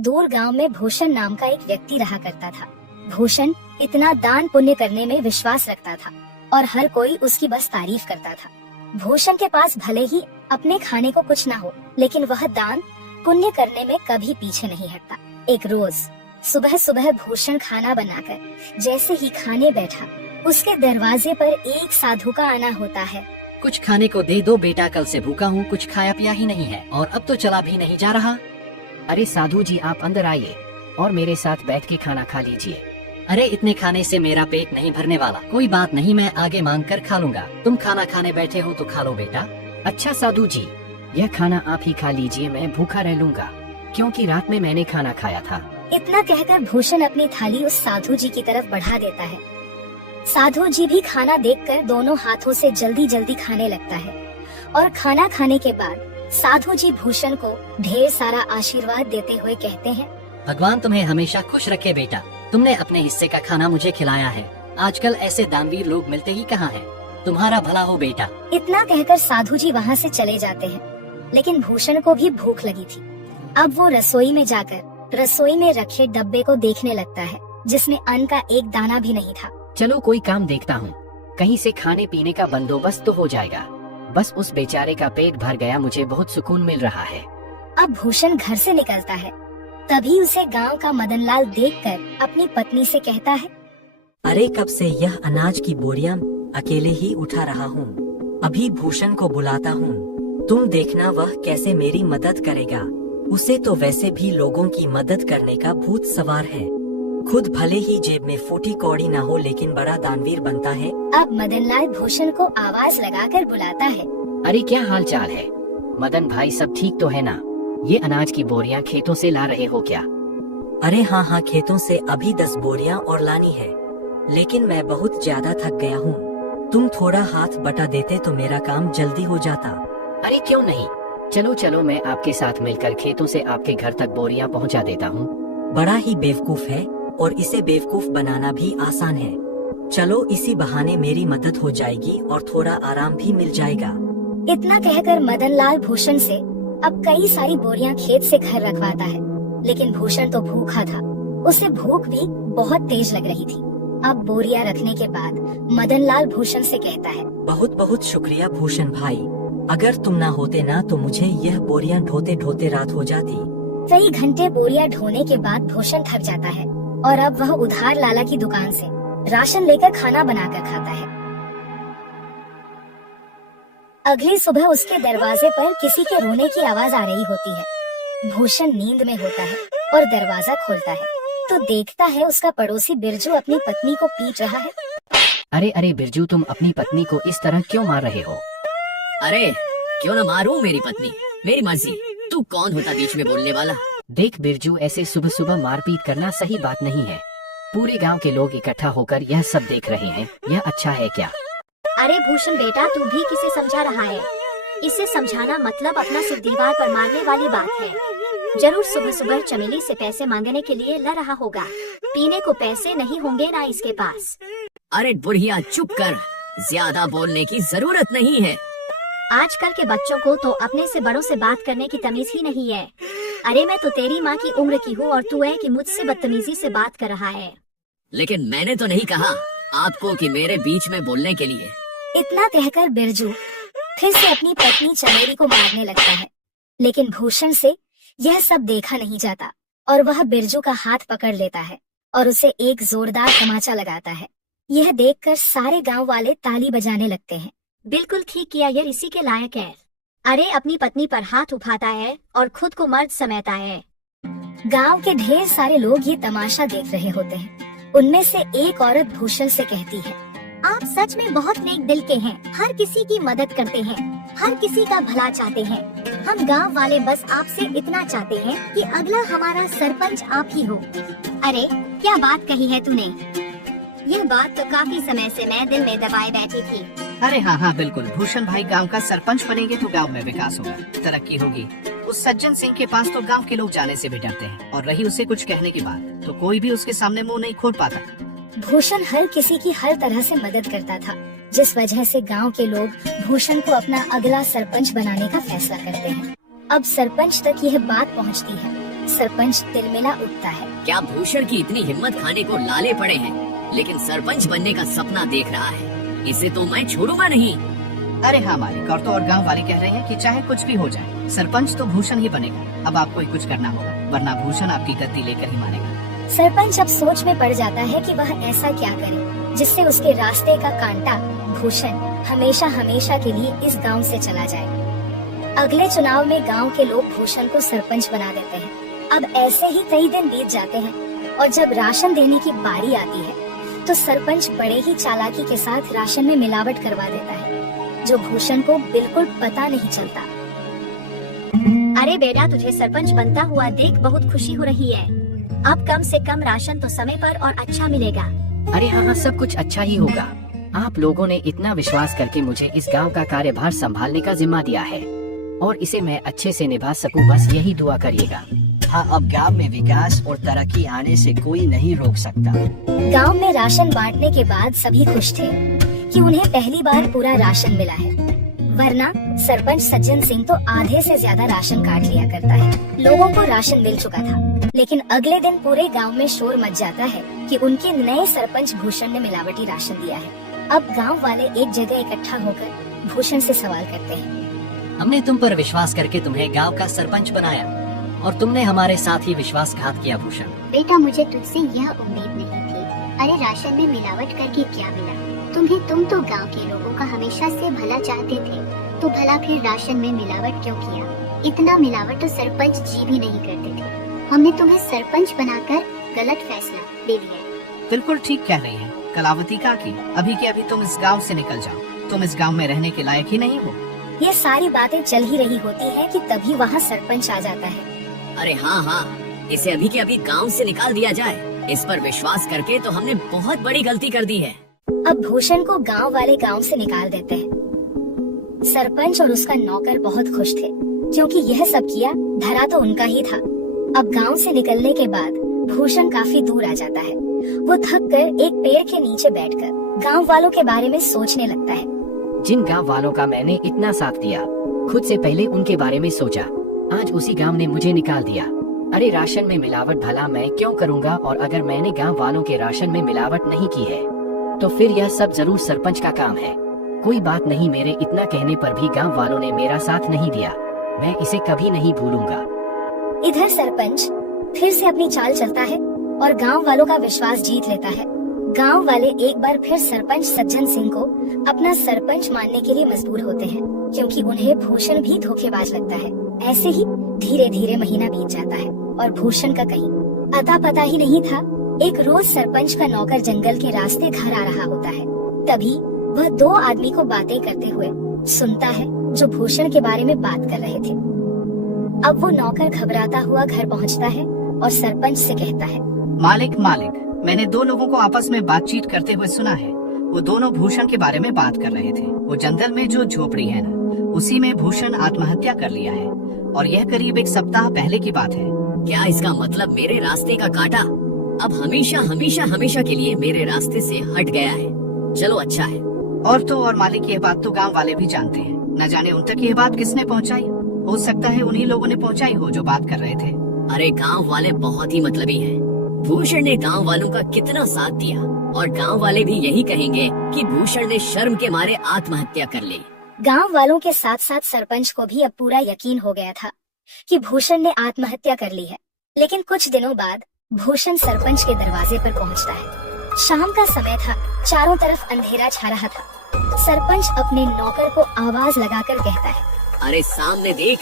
दूर गांव में भूषण नाम का एक व्यक्ति रहा करता था। भूषण इतना दान पुण्य करने में विश्वास रखता था और हर कोई उसकी बस तारीफ करता था। भूषण के पास भले ही अपने खाने को कुछ ना हो, लेकिन वह दान पुण्य करने में कभी पीछे नहीं हटता। एक रोज सुबह सुबह भूषण खाना बनाकर जैसे ही खाने बैठा, उसके दरवाजे पर एक साधु का आना होता है। कुछ खाने को दे दो बेटा, कल से भूखा हूँ, कुछ खाया पिया ही नहीं है और अब तो चला भी नहीं जा रहा। अरे साधु जी, आप अंदर आइए और मेरे साथ बैठ के खाना खा लीजिए। अरे इतने खाने से मेरा पेट नहीं भरने वाला। कोई बात नहीं, मैं आगे मांग कर खा लूंगा। तुम खाना खाने बैठे हो तो खा लो बेटा। अच्छा साधु जी, यह खाना आप ही खा लीजिए, मैं भूखा रह लूंगा क्योंकि रात में मैंने खाना खाया था। इतना कहकर भूषण अपनी थाली उस साधु जी की तरफ बढ़ा देता है। साधु जी भी खाना देखकर दोनों हाथों से जल्दी जल्दी खाने लगता है और खाना खाने के बाद साधु जी भूषण को ढेर सारा आशीर्वाद देते हुए कहते हैं, भगवान तुम्हें हमेशा खुश रखे बेटा, तुमने अपने हिस्से का खाना मुझे खिलाया है। आजकल ऐसे दानवीर लोग मिलते ही कहाँ हैं। तुम्हारा भला हो बेटा। इतना कहकर साधु जी वहाँ से चले जाते हैं। लेकिन भूषण को भी भूख लगी थी। अब वो रसोई में जाकर रसोई में रखे डब्बे को देखने लगता है, जिसमें अन्न का एक दाना भी नहीं था। चलो कोई काम देखता हूँ, कहीं से खाने पीने का बंदोबस्त तो हो जाएगा। बस उस बेचारे का पेट भर गया, मुझे बहुत सुकून मिल रहा है। अब भूषण घर से निकलता है, तभी उसे गांव का मदनलाल देखकर अपनी पत्नी से कहता है, अरे कब से यह अनाज की बोरियां अकेले ही उठा रहा हूँ। अभी भूषण को बुलाता हूँ, तुम देखना वह कैसे मेरी मदद करेगा। उसे तो वैसे भी लोगों की मदद करने का भूत सवार है। खुद भले ही जेब में फूटी कौड़ी न हो, लेकिन बड़ा दानवीर बनता है। अब मदनलाल भूषण को आवाज लगाकर बुलाता है। अरे क्या हाल चाल है मदन भाई, सब ठीक तो है ना? ये अनाज की बोरियां खेतों से ला रहे हो क्या? अरे हाँ, खेतों से अभी 10 बोरियां और लानी है, लेकिन मैं बहुत ज्यादा थक गया हूँ। तुम थोड़ा हाथ बटा देते तो मेरा काम जल्दी हो जाता। अरे क्यों नहीं, चलो चलो, मैं आपके साथ मिलकर खेतों से आपके घर तक बोरियां पहुंचा देता हूं। बड़ा ही बेवकूफ है और इसे बेवकूफ बनाना भी आसान है। चलो इसी बहाने मेरी मदद हो जाएगी और थोड़ा आराम भी मिल जाएगा। इतना कहकर मदनलाल भूषण से अब कई सारी बोरियां खेत से घर रखवाता है, लेकिन भूषण तो भूखा था। उसे भूख भी बहुत तेज लग रही थी। अब बोरियां रखने के बाद मदनलाल भूषण से कहता है, बहुत बहुत शुक्रिया भूषण भाई, अगर तुम ना होते ना तो मुझे यह बोरियां ढोते ढोते रात हो जाती। कई घंटे बोरियां ढोने के बाद भूषण थक जाता है और अब वह उधार लाला की दुकान से राशन लेकर खाना बनाकर खाता है। अगली सुबह उसके दरवाजे पर किसी के रोने की आवाज आ रही होती है। भूषण नींद में होता है और दरवाजा खोलता है तो देखता है उसका पड़ोसी बिरजू अपनी पत्नी को पीट रहा है। अरे अरे बिरजू, तुम अपनी पत्नी को इस तरह क्यों मार रहे हो? अरे क्यों न मारूं मेरी पत्नी, मेरी मर्जी। तू कौन होता बीच में बोलने वाला? देख बिरजू, ऐसे सुबह सुबह मारपीट करना सही बात नहीं है। पूरे गांव के लोग इकट्ठा होकर यह सब देख रहे हैं, यह अच्छा है क्या? अरे भूषण बेटा, तू भी किसे समझा रहा है? इसे समझाना मतलब अपना सिर दीवार पर मारने वाली बात है। जरूर सुबह सुबह चमेली से पैसे मांगने के लिए लड़ रहा होगा। पीने को पैसे नहीं होंगे ना इसके पास। अरे बुढ़िया चुप कर, ज्यादा बोलने की जरूरत नहीं है। आजकल के बच्चों को तो अपने से बड़ों से बात करने की तमीज ही नहीं है। अरे मैं तो तेरी माँ की उम्र की हूँ और तू है कि मुझसे बदतमीजी से बात कर रहा है। लेकिन मैंने तो नहीं कहा आपको कि मेरे बीच में बोलने के लिए। इतना कहकर बिरजू फिर से अपनी पत्नी चमेली को मारने लगता है, लेकिन भूषण से यह सब देखा नहीं जाता और वह बिरजू का हाथ पकड़ लेता है और उसे एक जोरदार तमाचा लगाता है। यह देखकर सारे गांव वाले ताली बजाने लगते हैं। बिल्कुल ठीक किया, ये इसी के लायक है। अरे अपनी पत्नी पर हाथ उठाता है और खुद को मर्द समझता है। गांव के ढेर सारे लोग ये तमाशा देख रहे होते हैं। उनमें से एक औरत भूषण से कहती है, आप सच में बहुत नेक दिल के हैं, हर किसी की मदद करते हैं, हर किसी का भला चाहते हैं। हम गांव वाले बस आपसे इतना चाहते हैं कि अगला हमारा सरपंच आप ही हो। अरे क्या बात कही है तूने? यह बात तो काफी समय से मैं दिल में दबाए बैठी थी। अरे हाँ बिल्कुल, भूषण भाई गांव का सरपंच बनेंगे तो गांव में विकास होगा, तरक्की होगी। उस सज्जन सिंह के पास तो गांव के लोग जाने से भी डरते हैं और रही उसे कुछ कहने की बात तो कोई भी उसके सामने मुंह नहीं खोल पाता। भूषण हर किसी की हर तरह से मदद करता था, जिस वजह से गांव के लोग भूषण को अपना अगला सरपंच बनाने का फैसला करते हैं। अब सरपंच तक यह बात पहुंचती है सरपंच तिलमिला उठता है। क्या भूषण की इतनी हिम्मत खाने को लाले पड़े हैं, लेकिन सरपंच बनने का सपना देख रहा है। इसे तो मैं छोड़ूंगा नहीं। अरे हाँ मालिक, और तो और गांव वाले कह रहे हैं कि चाहे कुछ भी हो जाए, सरपंच तो भूषण ही बनेगा। अब आपको ही कुछ करना होगा, वरना भूषण आपकी गद्दी लेकर ही मानेगा। सरपंच अब सोच में पड़ जाता है कि वह ऐसा क्या करे जिससे उसके रास्ते का कांटा भूषण हमेशा हमेशा के लिए इस गांव से चला जाए। अगले चुनाव में गांव के लोग भूषण को सरपंच बना देते हैं। अब ऐसे ही कई दिन बीत जाते हैं और जब राशन देने की बारी आती है तो सरपंच बड़े ही चालाकी के साथ राशन में मिलावट करवा देता है, जो भूषण को बिल्कुल पता नहीं चलता। अरे बेटा, तुझे सरपंच बनता हुआ देख बहुत खुशी हो रही है। अब कम से कम राशन तो समय पर और अच्छा मिलेगा। अरे हाँ, सब कुछ अच्छा ही होगा। आप लोगों ने इतना विश्वास करके मुझे इस गांव का कार्यभार संभालने का जिम्मा दिया है और इसे मैं अच्छे से निभा सकूं, बस यही दुआ करिएगा। हाँ, अब गांव में विकास और तरक्की आने से कोई नहीं रोक सकता। गांव में राशन बांटने के बाद सभी खुश थे कि उन्हें पहली बार पूरा राशन मिला है, वरना सरपंच सज्जन सिंह तो आधे से ज्यादा राशन काट लिया करता है। लोगों को राशन मिल चुका था, लेकिन अगले दिन पूरे गांव में शोर मच जाता है कि उनके नए सरपंच भूषण ने मिलावटी राशन दिया है। अब गांव वाले एक जगह इकट्ठा होकर भूषण से सवाल करते हैं। हमने तुम पर विश्वास करके तुम्हें गांव का सरपंच बनाया और तुमने हमारे साथ ही विश्वासघात किया भूषण। बेटा, मुझे तुझसे यह उम्मीद नहीं थी। अरे राशन में मिलावट करके क्या मिला तुम्हें? तुम तो गांव के लोगों का हमेशा से भला चाहते थे, तो भला फिर राशन में मिलावट क्यों किया? इतना मिलावट तो सरपंच जी भी नहीं करते थे। हमने तुम्हें सरपंच बनाकर गलत फैसला ले लिया। बिल्कुल ठीक कह रही है कलावती काकी। अभी के अभी तुम इस गांव से निकल जाओ, तुम इस गांव में रहने के लायक ही नहीं हो। ये सारी बातें चल ही रही होती है कि तभी वहाँ सरपंच आ जाता है। अरे हाँ, इसे अभी के अभी गांव से निकाल दिया जाए। इस पर विश्वास करके तो हमने बहुत बड़ी गलती कर दी है। अब भूषण को गांव वाले गांव से निकाल देते हैं। सरपंच और उसका नौकर बहुत खुश थे, क्योंकि यह सब किया धरा तो उनका ही था। अब गांव से निकलने के बाद भूषण काफी दूर आ जाता है। वो थक कर एक पेड़ के नीचे बैठकर गांव वालों के बारे में सोचने लगता है। जिन गांव वालों का मैंने इतना साथ दिया, खुद से पहले उनके बारे में सोचा, आज उसी गांव ने मुझे निकाल दिया। अरे राशन में मिलावट भला मैं क्यों करूंगा, और अगर मैंने गांव वालों के राशन में मिलावट नहीं की है तो फिर यह सब जरूर सरपंच का काम है। कोई बात नहीं, मेरे इतना कहने पर भी गांव वालों ने मेरा साथ नहीं दिया, मैं इसे कभी नहीं भूलूंगा। इधर सरपंच फिर से अपनी चाल चलता है और गांव वालों का विश्वास जीत लेता है। गांव वाले एक बार फिर सरपंच सज्जन सिंह को अपना सरपंच मानने के लिए मजबूर होते हैं, क्योंकि उन्हें भूषण भी धोखेबाज लगता है। ऐसे ही धीरे धीरे महीना बीत जाता है और भूषण का कहीं अता पता ही नहीं था। एक रोज सरपंच का नौकर जंगल के रास्ते घर आ रहा होता है। तभी वह दो आदमी को बातें करते हुए सुनता है, जो भूषण के बारे में बात कर रहे थे। अब वो नौकर घबराता हुआ घर पहुंचता है और सरपंच से कहता है, मालिक, मैंने दो लोगों को आपस में बातचीत करते हुए सुना है। वो दोनों भूषण के बारे में बात कर रहे थे। वो जंगल में जो झोपड़ी है ना, उसी में भूषण आत्महत्या कर लिया है, और यह करीब एक सप्ताह पहले की बात है। क्या इसका मतलब मेरे रास्ते का कांटा अब हमेशा हमेशा हमेशा के लिए मेरे रास्ते से हट गया है? चलो अच्छा है। और तो और मालिक, यह बात तो गांव वाले भी जानते हैं। न जाने उन तक यह बात किसने पहुंचाई। हो सकता है उन्हीं लोगों ने पहुंचाई हो जो बात कर रहे थे। अरे गांव वाले बहुत ही मतलबी हैं। भूषण ने गांव वालों का कितना साथ दिया, और गांव वाले भी यही कहेंगे कि भूषण ने शर्म के मारे आत्महत्या कर ली। गांव वालों के साथ साथ सरपंच को भी अब पूरा यकीन हो गया था कि भूषण ने आत्महत्या कर ली है। लेकिन कुछ दिनों बाद भूषण सरपंच के दरवाजे पर पहुंचता है। शाम का समय था, चारों तरफ अंधेरा छा रहा था। सरपंच अपने नौकर को आवाज लगाकर कहता है, अरे सामने देख,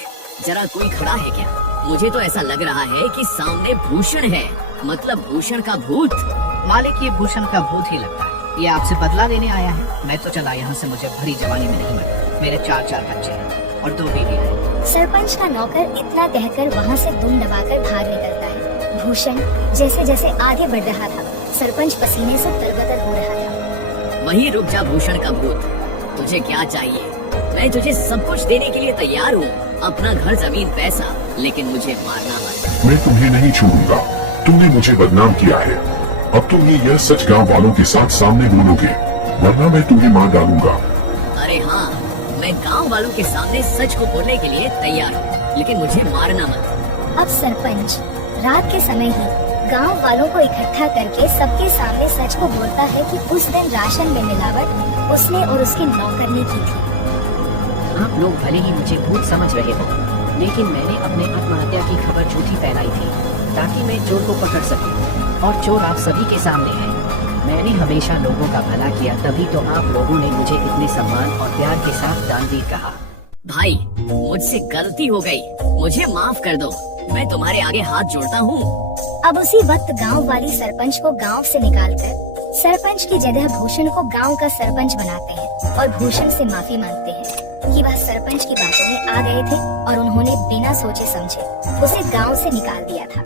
जरा कोई खड़ा है क्या? मुझे तो ऐसा लग रहा है कि सामने भूषण है, मतलब भूषण का भूत। मालिक, ये भूषण का भूत ही लगता है। ये आपसे बदला लेने आया है। मैं तो चला यहाँ से, मुझे भरी जवानी में नहीं मरना। मेरे 4 बच्चे हैं और 2 बीवी है। सरपंच का नौकर इतना कहकर वहाँ से दुम दबाकर भाग निकलता है। भूषण जैसे जैसे आगे बढ़ रहा था, सरपंच पसीने से तरबतर हो रहा था। वहीं रुक जा भूषण का भूत, तुझे क्या चाहिए? मैं तुझे सब कुछ देने के लिए तैयार हूँ, अपना घर, जमीन, पैसा, लेकिन मुझे मारना मत। मैं तुम्हें नहीं छोड़ूंगा। तुमने मुझे बदनाम किया है। अब तुम यह सच गांव वालों के साथ सामने बोलोगे, वरना मैं तुम्हें मार डालूंगा। अरे हाँ, मैं गांव वालों के सामने सच को बोलने के लिए तैयार हूँ, लेकिन मुझे मारना मत। अब सरपंच रात के समय ही गांव वालों को इकट्ठा करके सबके सामने सच को बोलता है कि उस दिन राशन में मिलावट उसने और उसकी नौकरनी की थी। आप लोग भले ही मुझे भूत समझ रहे हो, लेकिन मैंने अपने आत्महत्या की खबर झूठी फैलाई थी ताकि मैं चोर को पकड़ सकूं, और चोर आप सभी के सामने है। मैंने हमेशा लोगों का भला किया, तभी तो आप लोगों ने मुझे इतने सम्मान और प्यार के साथ दानवीर कहा। भाई मुझसे गलती हो गई, मुझे माफ कर दो, मैं तुम्हारे आगे हाथ जोड़ता हूँ। अब उसी वक्त गांव वाली सरपंच को गांव से निकालकर सरपंच की जगह भूषण को गांव का सरपंच बनाते हैं और भूषण से माफी मांगते हैं कि वह सरपंच की बातों में आ गए थे और उन्होंने बिना सोचे समझे उसे गांव से निकाल दिया था।